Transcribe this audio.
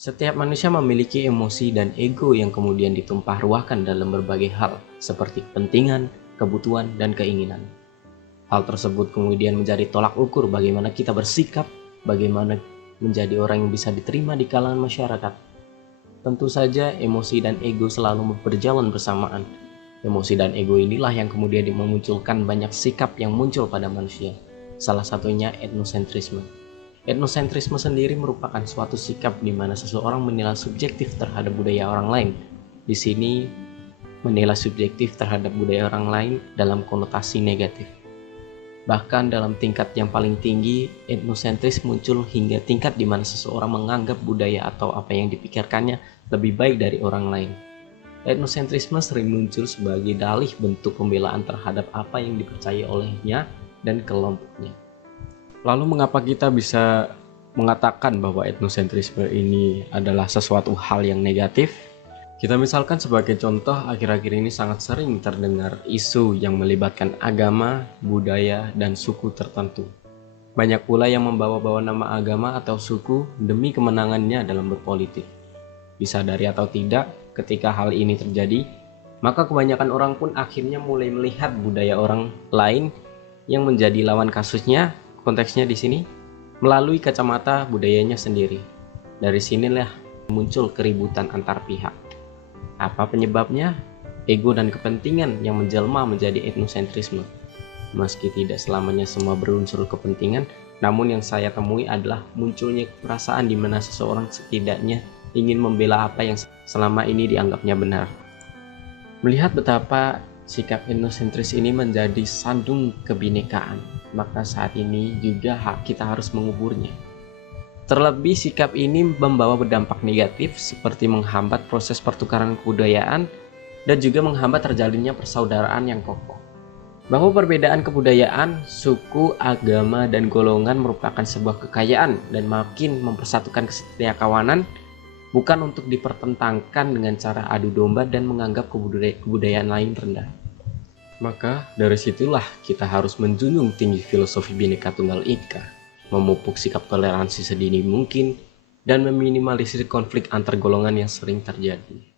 Setiap manusia memiliki emosi dan ego yang kemudian ditumpah ruahkan dalam berbagai hal, seperti kepentingan, kebutuhan, dan keinginan. Hal tersebut kemudian menjadi tolak ukur bagaimana kita bersikap, bagaimana menjadi orang yang bisa diterima di kalangan masyarakat. Tentu saja emosi dan ego selalu berjalan bersamaan. Emosi dan ego inilah yang kemudian memunculkan banyak sikap yang muncul pada manusia. Salah satunya etnosentrisme. Etnosentrisme sendiri merupakan suatu sikap di mana seseorang menilai subjektif terhadap budaya orang lain. Di sini, menilai subjektif terhadap budaya orang lain dalam konotasi negatif. Bahkan dalam tingkat yang paling tinggi, etnosentris muncul hingga tingkat di mana seseorang menganggap budaya atau apa yang dipikirkannya lebih baik dari orang lain. Etnosentrisme sering muncul sebagai dalih bentuk pembelaan terhadap apa yang dipercaya olehnya dan kelompoknya. Lalu mengapa kita bisa mengatakan bahwa etnosentrisme ini adalah sesuatu hal yang negatif? Kita misalkan sebagai contoh, akhir-akhir ini sangat sering terdengar isu yang melibatkan agama, budaya, dan suku tertentu. Banyak pula yang membawa-bawa nama agama atau suku demi kemenangannya dalam berpolitik. Disadari atau tidak, ketika hal ini terjadi, maka kebanyakan orang pun akhirnya mulai melihat budaya orang lain yang menjadi lawan kasusnya, konteksnya di sini, melalui kacamata budayanya sendiri. Dari sinilah muncul keributan antar pihak. Apa penyebabnya? Ego dan kepentingan yang menjelma menjadi etnosentrisme. Meski tidak selamanya semua berunsur kepentingan, namun yang saya temui adalah munculnya perasaan di mana seseorang setidaknya ingin membela apa yang selama ini dianggapnya benar. Melihat betapa sikap etnosentris ini menjadi sandung kebinekaan, maka saat ini juga kita harus menguburnya. Terlebih sikap ini membawa berdampak negatif seperti menghambat proses pertukaran kebudayaan dan juga menghambat terjalinnya persaudaraan yang kokoh. Bahwa perbedaan kebudayaan, suku, agama, dan golongan merupakan sebuah kekayaan dan makin mempersatukan kesetiakawanan, bukan untuk dipertentangkan dengan cara adu domba dan menganggap kebudayaan lain rendah. Maka dari situlah kita harus menjunjung tinggi filosofi Bhinneka Tunggal Ika, memupuk sikap toleransi sedini mungkin, dan meminimalisir konflik antar golongan yang sering terjadi.